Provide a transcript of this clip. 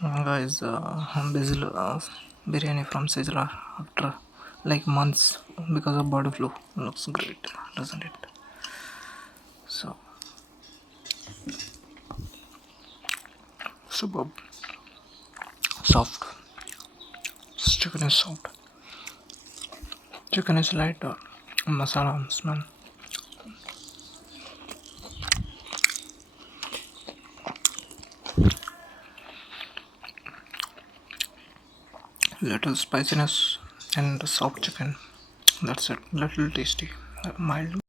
Guys, Basil biryani from Sizzler after like months because of bird flu. Looks great, doesn't it? So, superb, soft. Chicken is soft. Chicken is light. Masala smell. Little spiciness and soft chicken. That's it. Little tasty, mild.